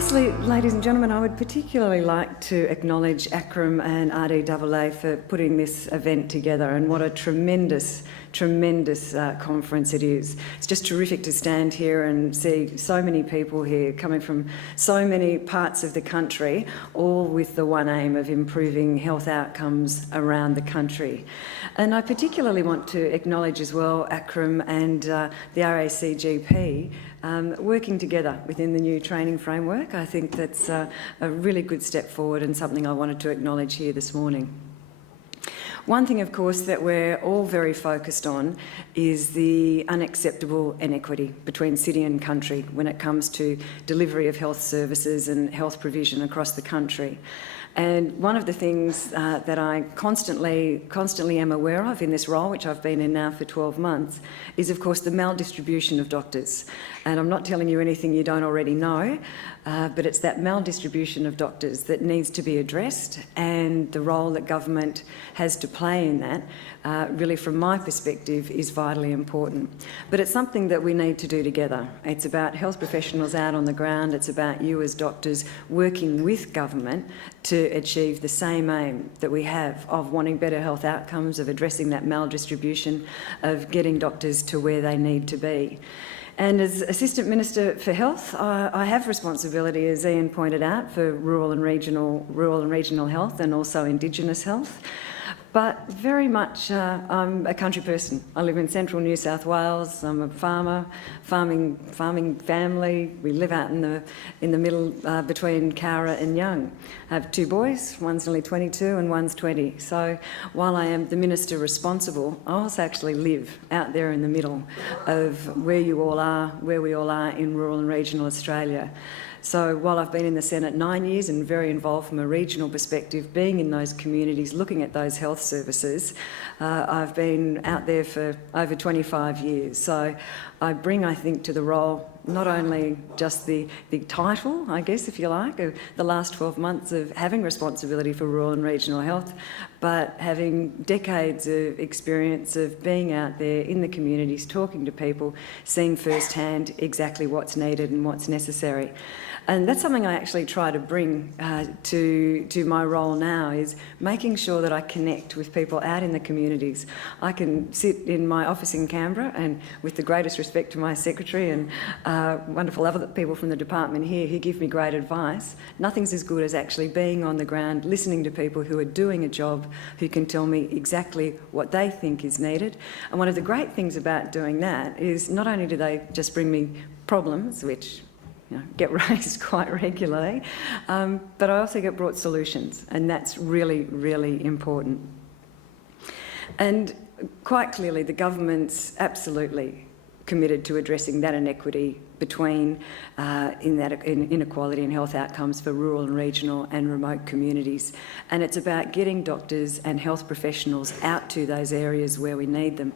Firstly, ladies and gentlemen, I would particularly like to acknowledge ACRM and RDAA for putting this event together, and what a tremendous conference it is. It's just terrific to stand here and see so many people here coming from so many parts of the country, all with the one aim of improving health outcomes around the country. And I particularly want to acknowledge as well ACRM and the RACGP working together within the new training framework. I think that's a really good step forward and something I wanted to acknowledge here this morning. One thing, of course, that we're all very focused on is the unacceptable inequity between city and country when it comes to delivery of health services and health provision across the country. And one of the things that I constantly am aware of in this role, which I've been in now for 12 months, is of course the maldistribution of doctors. And I'm not telling you anything you don't already know, but it's that maldistribution of doctors that needs to be addressed, and the role that government has to play in that, really from my perspective, is vitally important. But it's something that we need to do together. It's about health professionals out on the ground, it's about you as doctors working with government to achieve the same aim that we have of wanting better health outcomes, of addressing that maldistribution, of getting doctors to where they need to be. And as Assistant Minister for Health, I have responsibility, as Ian pointed out, for rural and regional health and also Indigenous health. But very much I'm a country person. I live in central New South Wales. I'm a farmer, farming family. We live out in the middle between Cowra and Young. I have two boys, one's nearly 22 and one's 20. So while I am the minister responsible, I also actually live out there in the middle of where we all are in rural and regional Australia. So while I've been in the Senate 9 years and very involved from a regional perspective, being in those communities, looking at those health services, I've been out there for over 25 years. So I bring, I think, to the role not only just the title, I guess, if you like, of the last 12 months of having responsibility for rural and regional health, but having decades of experience of being out there in the communities, talking to people, seeing firsthand exactly what's needed and what's necessary. And that's something I actually try to bring to my role now, is making sure that I connect with people out in the communities. I can sit in my office in Canberra, and with the greatest respect to my secretary and wonderful other people from the department here who give me great advice, nothing's as good as actually being on the ground, listening to people who are doing a job, who can tell me exactly what they think is needed. And one of the great things about doing that is not only do they just bring me problems, which get raised quite regularly, but I also get brought solutions, and that's really, really important. And quite clearly the government's absolutely committed to addressing that inequity between inequality in health outcomes for rural and regional and remote communities. And it's about getting doctors and health professionals out to those areas where we need them.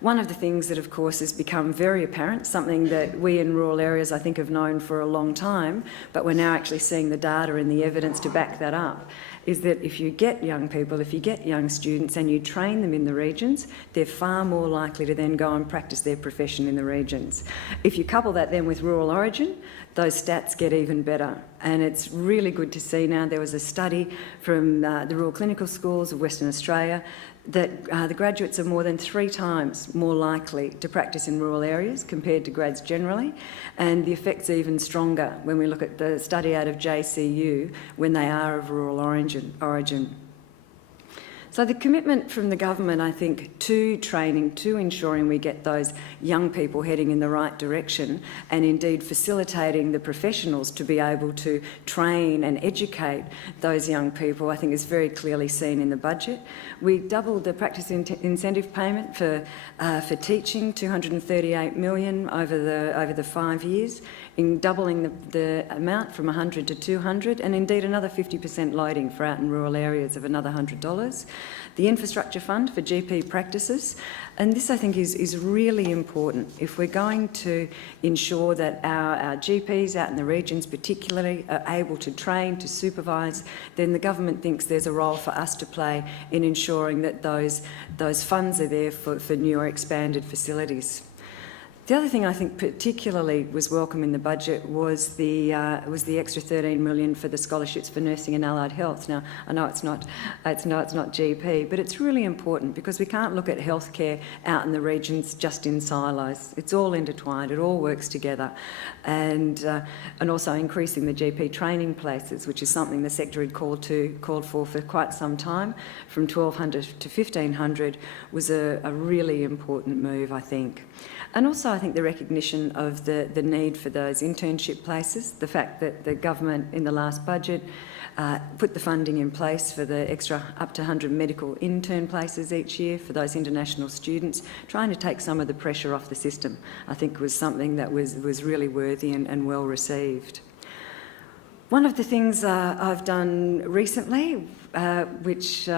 One of the things that, of course, has become very apparent, something that we in rural areas I think have known for a long time, but we're now actually seeing the data and the evidence to back that up, is that if you get young people, if you get young students and you train them in the regions, they're far more likely to then go and practice their profession in the regions. If you couple that then with rural origin, those stats get even better. And it's really good to see now. There was a study from the Rural Clinical Schools of Western Australia that the graduates are more than 3 times more likely to practice in rural areas compared to grads generally, and the effect's even stronger when we look at the study out of JCU when they are of rural origin. So the commitment from the government, I think, to training, to ensuring we get those young people heading in the right direction, and indeed facilitating the professionals to be able to train and educate those young people, I think is very clearly seen in the budget. We doubled the practice incentive payment for teaching, $238 million over the 5 years, in doubling the amount from 100 to 200, and indeed another 50% loading for out in rural areas of another $100. The infrastructure fund for GP practices, and this I think is really important. If we're going to ensure that our GPs out in the regions particularly are able to train, to supervise, then the government thinks there's a role for us to play in ensuring that those funds are there for new or expanded facilities. The other thing I think particularly was welcome in the budget was the extra $13 million for the scholarships for nursing and allied health. Now, I know it's not GP, but it's really important because we can't look at healthcare out in the regions just in silos. It's all intertwined. It all works together, and also increasing the GP training places, which is something the sector had called for quite some time, from 1,200 to 1,500 was a really important move, I think. And also I think the recognition of the need for those internship places, the fact that the government in the last budget put the funding in place for the extra up to 100 medical intern places each year for those international students, trying to take some of the pressure off the system, I think was something that was really worthy and well received. One of the things I've done recently, which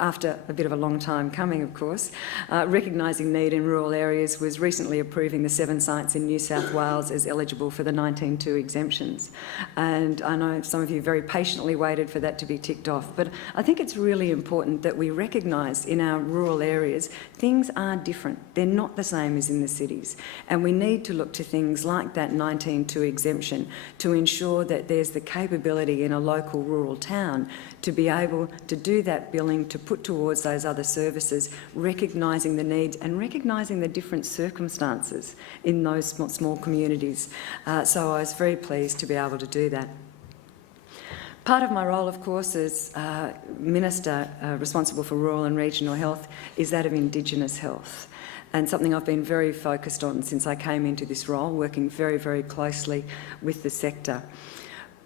after a bit of a long time coming, of course, recognising need in rural areas, was recently approving the 7 sites in New South Wales as eligible for the 19.2 exemptions. And I know some of you very patiently waited for that to be ticked off, but I think it's really important that we recognise in our rural areas things are different. They're not the same as in the cities. And we need to look to things like that 19.2 exemption to ensure that there's the capability in a local rural town to be able to do that billing, to put towards those other services, recognising the needs and recognising the different circumstances in those small communities. So I was very pleased to be able to do that. Part of my role, of course, as Minister responsible for rural and regional health is that of Indigenous health, and something I've been very focused on since I came into this role, working very, very closely with the sector.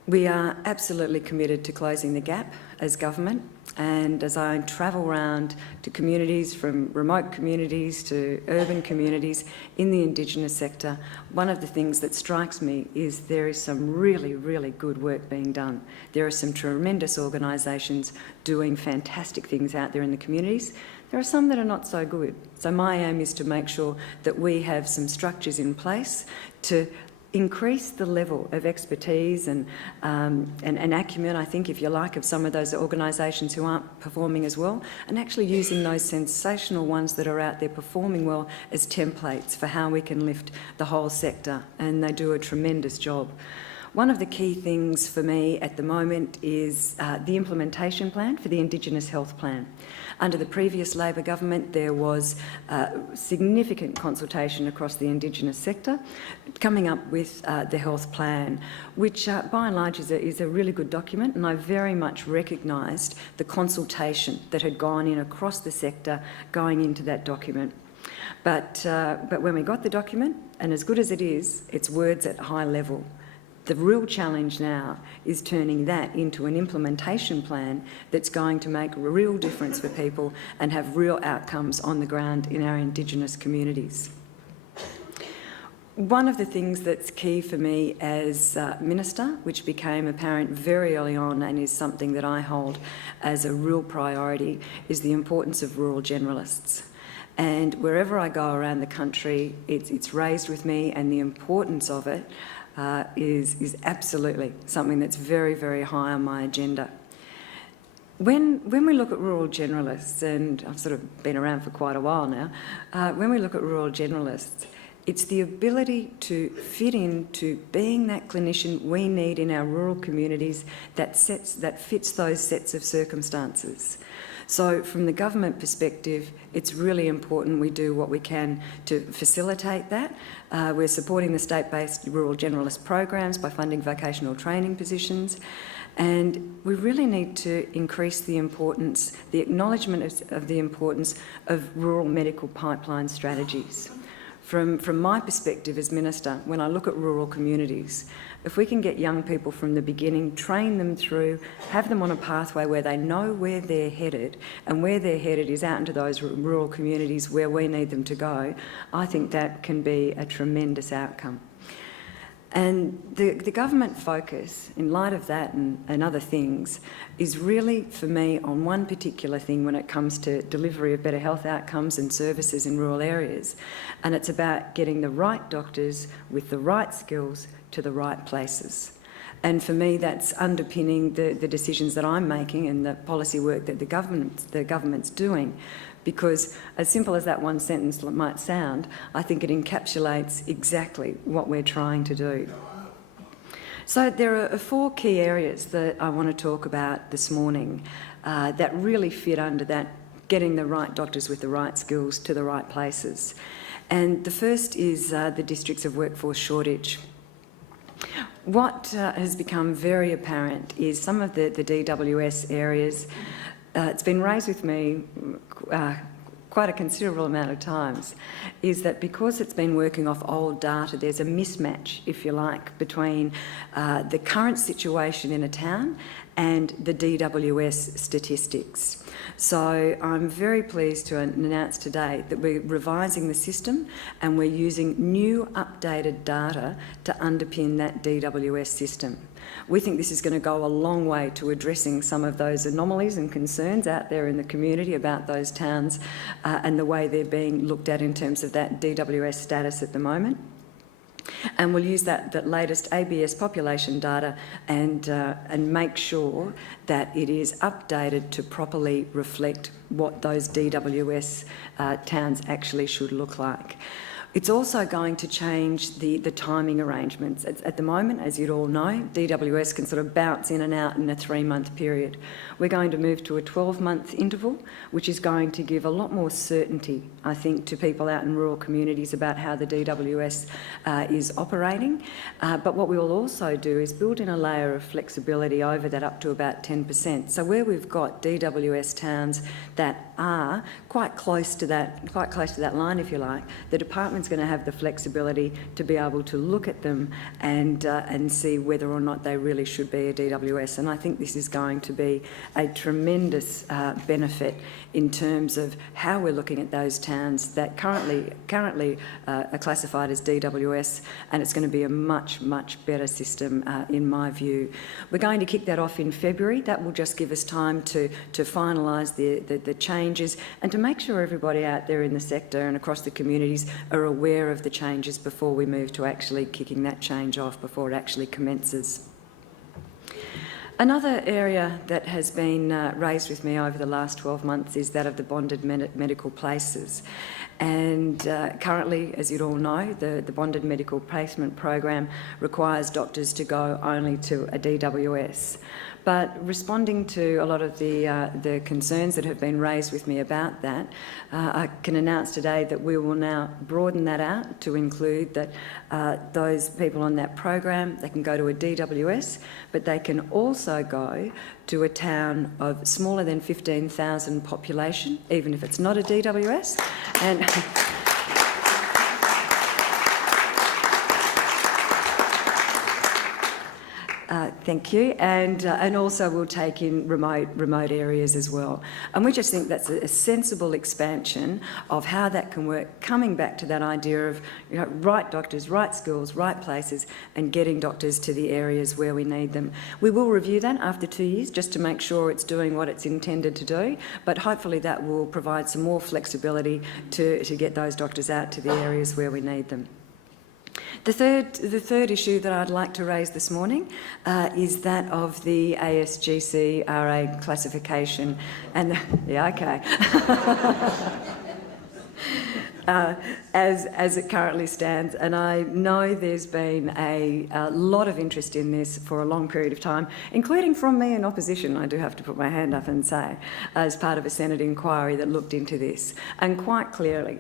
We are absolutely committed to closing the gap as government, and as I travel around to communities, from remote communities to urban communities in the Indigenous sector, one of the things that strikes me is there is some really, really good work being done. There are some tremendous organisations doing fantastic things out there in the communities. There are some that are not so good. So my aim is to make sure that we have some structures in place to increase the level of expertise and acumen, I think, if you like, of some of those organisations who aren't performing as well, and actually using those sensational ones that are out there performing well as templates for how we can lift the whole sector, and they do a tremendous job. One of the key things for me at the moment is the implementation plan for the Indigenous Health Plan. Under the previous Labor government, there was significant consultation across the Indigenous sector, coming up with the health plan, which by and large is a really good document, and I very much recognised the consultation that had gone in across the sector going into that document. But when we got the document, and as good as it is, it's words at high level. The real challenge now is turning that into an implementation plan that's going to make a real difference for people and have real outcomes on the ground in our Indigenous communities. One of the things that's key for me as Minister, which became apparent very early on and is something that I hold as a real priority, is the importance of rural generalists. And wherever I go around the country, it's raised with me, and the importance of it is absolutely something that's very, very high on my agenda. When we look at rural generalists, and I've sort of been around for quite a while now, when we look at rural generalists, it's the ability to fit into being that clinician we need in our rural communities that fits those sets of circumstances. So from the government perspective, it's really important we do what we can to facilitate that. We're supporting the state-based rural generalist programs by funding vocational training positions, and we really need to increase the importance, the acknowledgement of the importance of rural medical pipeline strategies. From my perspective as Minister, when I look at rural communities, if we can get young people from the beginning, train them through, have them on a pathway where they know where they're headed, and where they're headed is out into those rural communities where we need them to go, I think that can be a tremendous outcome. And the government focus, in light of that and other things, is really, for me, on one particular thing when it comes to delivery of better health outcomes and services in rural areas. And it's about getting the right doctors with the right skills to the right places. And for me, that's underpinning the decisions that I'm making and the policy work that the government's doing. Because as simple as that one sentence might sound, I think it encapsulates exactly what we're trying to do. So there are 4 key areas that I want to talk about this morning that really fit under that, getting the right doctors with the right skills to the right places. And the first is the districts of workforce shortage. What has become very apparent is some of the DWS areas. It's been raised with me quite a considerable amount of times, is that because it's been working off old data, there's a mismatch, if you like, between the current situation in a town and the DWS statistics. So I'm very pleased to announce today that we're revising the system and we're using new updated data to underpin that DWS system. We think this is going to go a long way to addressing some of those anomalies and concerns out there in the community about those towns and the way they're being looked at in terms of that DWS status at the moment. And we'll use that latest ABS population data and make sure that it is updated to properly reflect what those DWS towns actually should look like. It's also going to change the timing arrangements. At the moment, as you'd all know, DWS can sort of bounce in and out in a 3-month period. We're going to move to a 12-month interval, which is going to give a lot more certainty, I think, to people out in rural communities about how the DWS is operating. But what we will also do is build in a layer of flexibility over that up to about 10%. So where we've got DWS towns that are quite close to that line, if you like, the department's going to have the flexibility to be able to look at them and see whether or not they really should be a DWS. And I think this is going to be a tremendous benefit in terms of how we're looking at those towns that currently are classified as DWS, and it's going to be a much better system in my view. We're going to kick that off in February. That will just give us time to finalise the changes and to make sure everybody out there in the sector and across the communities are aware of the changes before we move to actually kicking that change off, before it actually commences. Another area that has been raised with me over the last 12 months is that of the bonded medical places. And currently, as you'd all know, the bonded medical placement program requires doctors to go only to a DWS. But responding to a lot of the concerns that have been raised with me about that, I can announce today that we will now broaden that out to include that those people on that program, they can go to a DWS, but they can also go to a town of smaller than 15,000 population, even if it's not a DWS. And thank you, and also we'll take in remote areas as well. And we just think that's a sensible expansion of how that can work, coming back to that idea of, you know, right doctors, right skills, right places, and getting doctors to the areas where we need them. We will review that after 2 years just to make sure it's doing what it's intended to do, but hopefully that will provide some more flexibility to get those doctors out to the areas where we need them. The third issue that I'd like to raise this morning is that of the ASGC-RA classification. And yeah, okay. As it currently stands, and I know there's been a lot of interest in this for a long period of time, including from me in opposition, I do have to put my hand up and say, as part of a Senate inquiry that looked into this. And quite clearly,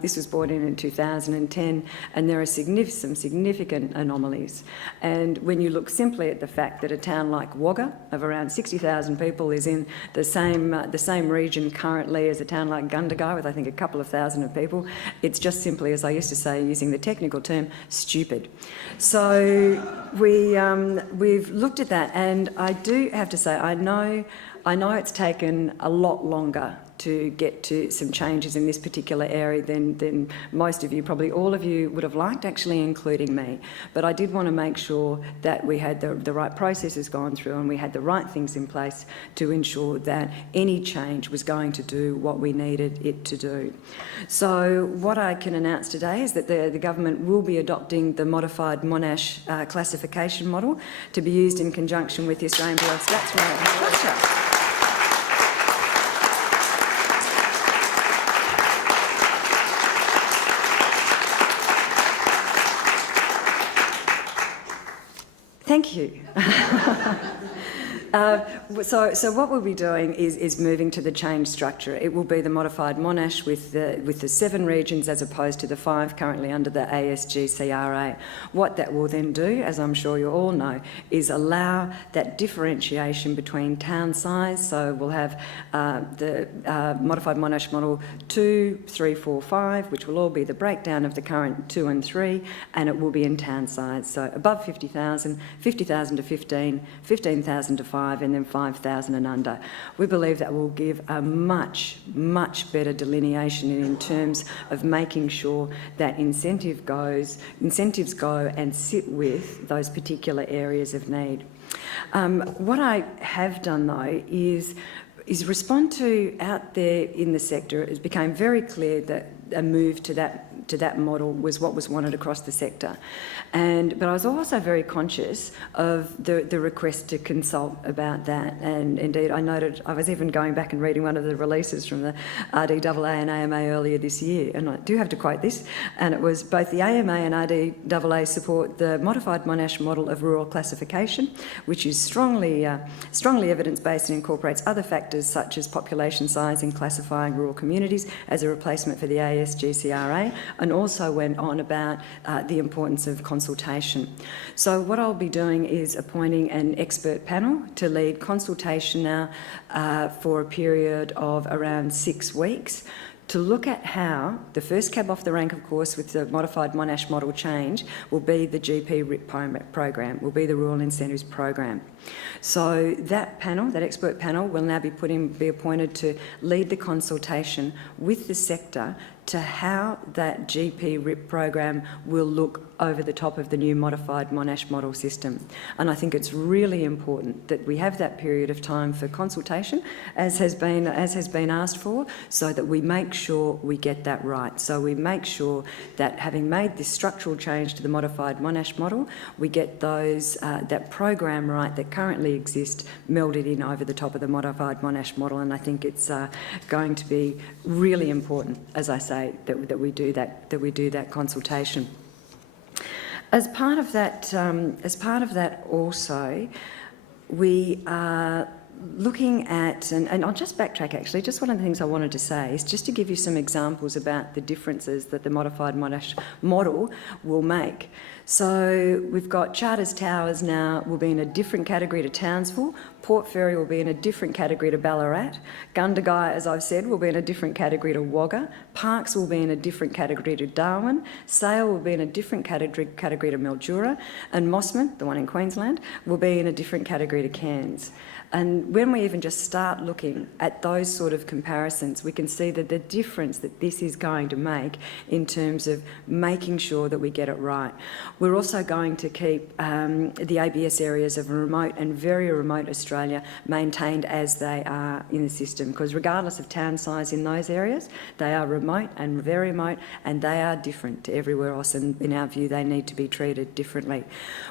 this was brought in 2010, and there are some significant anomalies. And when you look simply at the fact that a town like Wagga, of around 60,000 people, is in the same region currently as a town like Gundagai, with I think a couple of thousand of people, it's just simply, as I used to say, using the technical term, stupid. So we've looked at that, and I do have to say, I know it's taken a lot longer to get to some changes in this particular area than most of you, probably all of you, would have liked, actually including me. But I did want to make sure that we had the right processes gone through and we had the right things in place to ensure that any change was going to do what we needed it to do. So what I can announce today is that the government will be adopting the modified Monash classification model to be used in conjunction with the Australian Bureau of Stats structure. Thank you. So what we'll be doing is moving to the change structure. It will be the modified Monash with the 7 regions as opposed to the 5 currently under the ASGC-RA. What that will then do, as I'm sure you all know, is allow that differentiation between town size. So we'll have the modified Monash model 2, 3, 4, 5, which will all be the breakdown of the current 2 and 3, and it will be in town size. So above 50,000, 50,000 to 15, 15,000 to 5, and then 5,000 and under. We believe that will give a much better delineation in terms of making sure that incentives go and sit with those particular areas of need. What I have done though is respond to out there in the sector. It became very clear that a move to that model was what was wanted across the sector. But I was also very conscious of the request to consult about that. And indeed, I noted, I was even going back and reading one of the releases from the RDAA and AMA earlier this year, and I do have to quote this, and it was both the AMA and RDAA support the modified Monash model of rural classification, which is strongly evidence-based and incorporates other factors such as population size in classifying rural communities as a replacement for the ASGC-RA, and also went on about the importance of consultation. So what I'll be doing is appointing an expert panel to lead consultation now for a period of around 6 weeks to look at how the first cab off the rank, of course, with the modified Monash model change will be the GP RIP program, will be the Rural Incentives program. So that panel, that expert panel, will now be appointed to lead the consultation with the sector to how that GP RIP program will look over the top of the new modified Monash model system. And I think it's really important that we have that period of time for consultation, as has been asked for, so that we make sure we get that right. So we make sure that having made this structural change to the modified Monash model, we get those that program right that currently exist melded in over the top of the modified Monash model. And I think it's going to be really important, as I say, that we do that consultation. As part of that, also, we are looking at, and I'll just backtrack actually, just one of the things I wanted to say is just to give you some examples about the differences that the modified Monash model will make. So we've got Charters Towers now will be in a different category to Townsville, Port Fairy will be in a different category to Ballarat, Gundagai, as I've said, will be in a different category to Wagga, Parkes will be in a different category to Darwin, Sale will be in a different category to Mildura, and Mossman, the one in Queensland, will be in a different category to Cairns. And when we even just start looking at those sort of comparisons, we can see that the difference that this is going to make in terms of making sure that we get it right. We're also going to keep the ABS areas of remote and very remote Australia maintained as they are in the system, because regardless of town size in those areas, they are remote and very remote, and they are different to everywhere else, and in our view they need to be treated differently.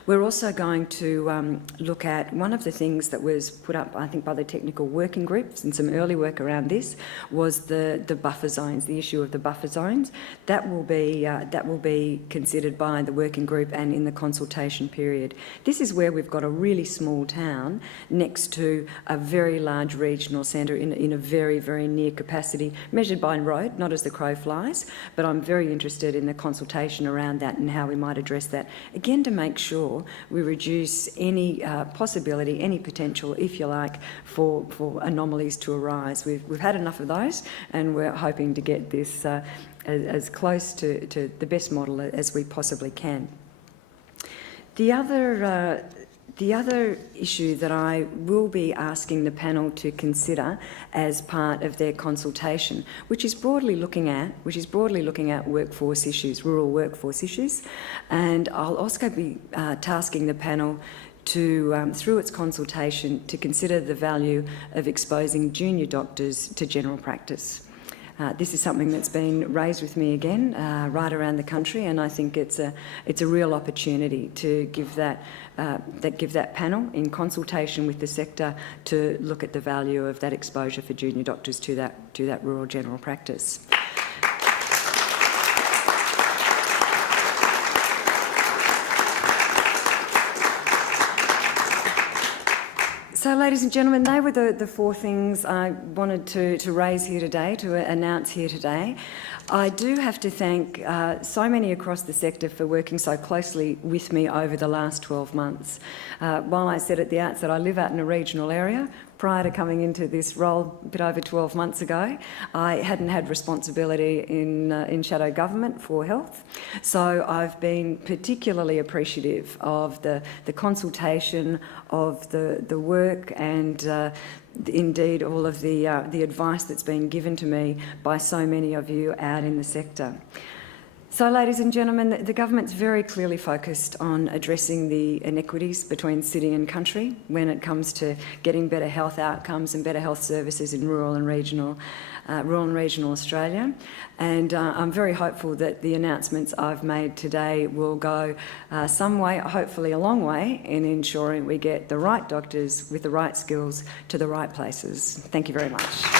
We're also going to look at one of the things that was put up, I think, by the technical working groups, and some early work around this was the buffer zones, the issue of the buffer zones. That will be considered by the working group and in the consultation period. This is where we've got a really small town next to a very large regional centre in a very, very near capacity, measured by road, not as the crow flies, but I'm very interested in the consultation around that and how we might address that, again, to make sure we reduce any possibility, any potential, if you like, for anomalies to arise. We've had enough of those, and we're hoping to get this as close to the best model as we possibly can. The The other issue that I will be asking the panel to consider as part of their consultation, which is broadly looking at workforce issues, rural workforce issues, and I'll also be tasking the panel to, through its consultation, to consider the value of exposing junior doctors to general practice. This is something that's been raised with me again right around the country, and I think it's a real opportunity to give that panel in consultation with the sector to look at the value of that exposure for junior doctors to that rural general practice. So, ladies and gentlemen, they were the four things I wanted to raise here today, to announce here today. I do have to thank so many across the sector for working so closely with me over the last 12 months. While I said at the outset I live out in a regional area, prior to coming into this role a bit over 12 months ago, I hadn't had responsibility in shadow government for health. So I've been particularly appreciative of the consultation, of the work and indeed all of the advice that's been given to me by so many of you out in the sector. So, ladies and gentlemen, the government's very clearly focused on addressing the inequities between city and country when it comes to getting better health outcomes and better health services in rural and regional Australia. And I'm very hopeful that the announcements I've made today will go some way, hopefully a long way, in ensuring we get the right doctors with the right skills to the right places. Thank you very much.